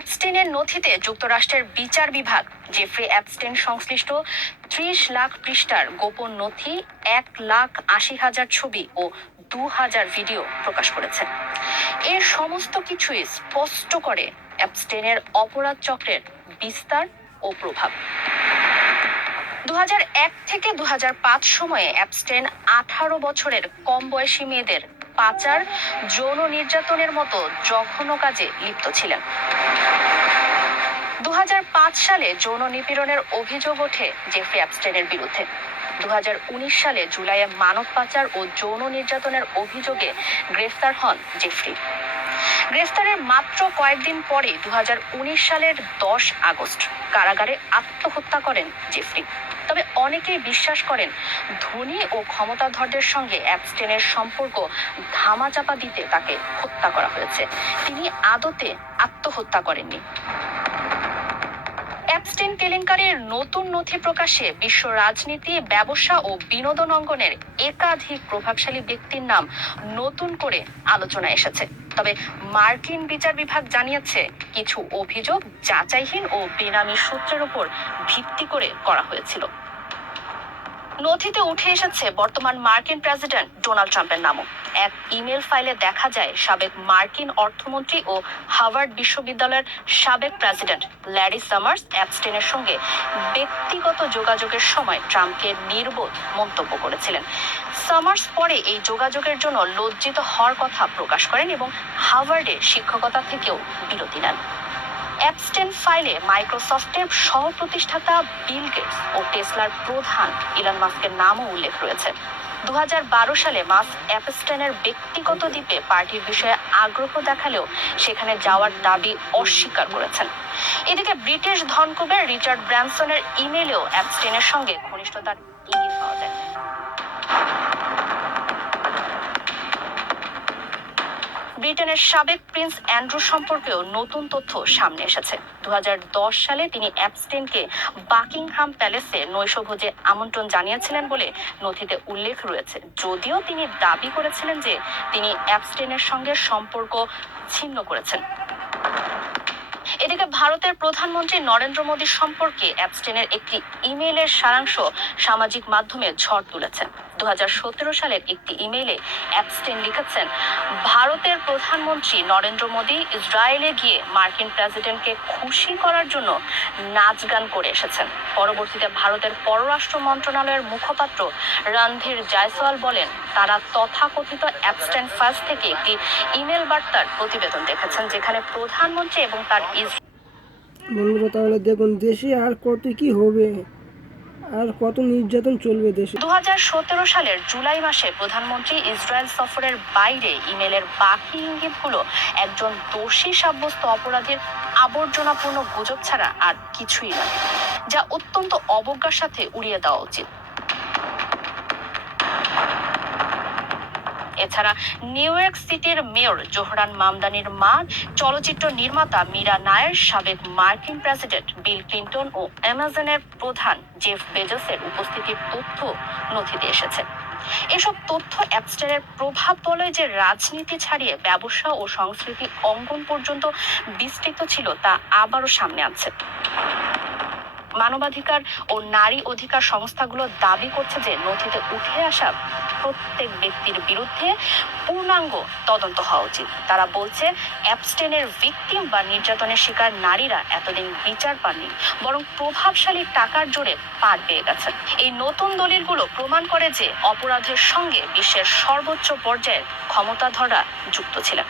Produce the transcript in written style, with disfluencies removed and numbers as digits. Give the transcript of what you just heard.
অ্যাপস্টেনের নথিতে যুক্তরাষ্ট্রের বিচার বিভাগ জেফ্রি অ্যাপস্টেন সংশ্লিষ্ট ৩০ লাখ পৃষ্ঠার গোপন নথি, ১,৮০,০০০ ছবি ও ২,০০০ ভিডিও প্রকাশ করেছে। এর সমস্ত কিছুই স্পষ্ট করে অ্যাপস্টেনের অপরাধ চক্রের বিস্তার ও প্রভাব। ২০০১ থেকে ২০০৫ সময়ে অ্যাপস্টেন ১৮ বছরের কম বয়সী মেয়েদের পাচার, যৌন নির্যাতনের মতো জঘন্য কাজে লিপ্ত ছিলেন। ২০০৫ সালে যৌন নিপীড়নের অভিযোগ ওঠে জেফ্রি অ্যাপস্টেনের বিরুদ্ধে। ২০১৯ সালে জুলাইয়ে মানব পাচার ও যৌন নির্যাতনের অভিযোগে গ্রেফতার হন জেফ্রি। গ্রেফতারের মাত্র কয়েকদিন পরে ২০১৯ সালের ১০ আগস্ট কারাগারে আত্মহত্যা করেন জেফ্রি। তবে অনেকেই বিশ্বাস করেন ধনী ও ক্ষমতাধরদের সঙ্গে অ্যাপস্টেনের সম্পর্ক ধামাচাপা দিতে তাকে হত্যা করা হয়েছে। তিনি আদতে আত্মহত্যা করেননি। অ্যাপস্টেন কেলেঙ্কারির নতুন নথি প্রকাশে বিশ্ব রাজনীতি, ব্যবসা ও বিনোদন অঙ্গনের একাধিক প্রভাবশালী ব্যক্তির নাম নতুন করে আলোচনায় এসেছে। তবে মার্কিন বিচার বিভাগ জানিয়েছে কিছু অভিযোগ যাচাইহীন ও বেনামি সূত্রের উপর ভিত্তি করে করা হয়েছিল। নথিতে উঠে এসেছে বর্তমান মার্কিন প্রেসিডেন্ট ডোনাল্ড ট্রাম্পের নামও। এক ইমেল ফাইলে দেখা যায় সাবেক মার্কিন অর্থমন্ত্রী ও হার্ভার্ড বিশ্ববিদ্যালয়ের সাবেক প্রেসিডেন্ট ল্যারি সামার্স অ্যাপস্টেনের সঙ্গে ব্যক্তিগত যোগাযোগের সময় ট্রাম্পকে নির্বোধ মন্তব্য করেছিলেন। সামার্স পরে এই যোগাযোগের জন্য লজ্জিত হওয়ার কথা প্রকাশ করেন এবং হার্ভার্ডে শিক্ষকতা থেকেও বিরতি নেন। অ্যাপস্টেন ফাইলে মাইক্রোসফটের সহ-প্রতিষ্ঠাতা বিল গেটস ও টেসলার প্রধান ইলন মাস্কের নামও উল্লেখ রয়েছে। ২০১২ সালে মাস্ক অ্যাপস্টেনের ব্যক্তিগত দ্বীপে পার্টির বিষয়ে আগ্রহ দেখালেও সেখানে যাওয়ার দাবি অস্বীকার করেছেন। এদিকে ব্রিটিশ ধনকুবের রিচার্ড ব্র্যানসনের ইমেলেও অ্যাপস্টেনের সঙ্গে ঘনিষ্ঠতার ইঙ্গিত পাওয়া যায়। ব্রিটেনের সাবেক প্রিন্স অ্যান্ড্রু সম্পর্কেও নতুন তথ্য সামনে এসেছে। ২০১০ সালে তিনি অ্যাপস্টেনকে বাকিংহাম প্যালেসে নৈশভোজে আমন্ত্রণ জানিয়েছিলেন বলে নথিতে উল্লেখ রয়েছে, যদিও তিনি দাবি করেছিলেন যে তিনি অ্যাপস্টেনের সঙ্গে সম্পর্ক ছিন্ন করেছেন। এদিকে ভারতের প্রধানমন্ত্রী নরেন্দ্র মোদী সম্পর্কে অ্যাপস্টেনের একটি ইমেইলের সারাংশ সামাজিক মাধ্যমে ঝড় তুলেছে। ২০১৭ সালের একটি ইমেইলে অ্যাপস্টেন লিখেছেন, ভারতের প্রধানমন্ত্রী নরেন্দ্র মোদী ইসরায়েলে গিয়ে মার্কিন প্রেসিডেন্টকে খুশি করার জন্য নাচ গান করে এসেছেন। পরবর্তীতে ভারতের পররাষ্ট্র মন্ত্রণালয়ের মুখপাত্র রণধীর জয়সওয়াল বলেন, তারা তথাকথিত অ্যাপস্টেন ফাইলস থেকে একটি ইমেল বার্তার প্রতিবেদন দেখেছেন, যেখানে প্রধানমন্ত্রী এবং তার বন্ধুরা তাহলে দেখুন দেশে আর কত কি হবে, আর কত নির্যাতন চলবে দেশে। ২০১৭ সালের জুলাই মাসে প্রধানমন্ত্রী ইসরায়েল সফরের বাইরে ইমেলের বাকি ইঙ্গিতগুলো একজন দোষী সাব্যস্ত অপরাধীর আবর্জনাপূর্ণ গুজব ছাড়া আর কিছুই নয়, যা অত্যন্ত অবজ্ঞার সাথে উড়িয়ে দেওয়া উচিত। এছাড়া নিউ ইয়র্ক সিটির মেয়র জোহরান মামদানির মা, চলচ্চিত্র নির্মাতা মীরা নায়ার, সাবেক মার্কিন প্রেসিডেন্ট বিল ক্লিন্টন ও অ্যামাজনের প্রধান জেফ বেজোসের উপস্থিতির তথ্য নথিতে এসেছে। এসব তথ্য অ্যাপস্টেনের প্রভাব বলয় যে রাজনীতি ছাড়িয়ে ব্যবসা ও সংস্কৃতি অঙ্গন পর্যন্ত বিস্তৃত ছিল তা আবারও সামনে আনছে। মানবাধিকার ও নারী অধিকার সংস্থাগুলো দাবি করছে যে নথিতে উঠে আসা প্রত্যেক ব্যক্তির বিরুদ্ধে পূর্ণাঙ্গ তদন্ত হওয়া উচিত। তারা বলছে অ্যাপস্টেনের ভিকটিম বা নির্যাতনের শিকার নারীরা এতদিন বিচার পাননি, বরং প্রভাবশালী টাকার জোরে পার পেয়ে গেছেন। এই নতুন দলিলগুলো প্রমাণ করে যে অপরাধের সঙ্গে বিশ্বের সর্বোচ্চ পর্যায়ের ক্ষমতাধররা যুক্ত ছিলেন।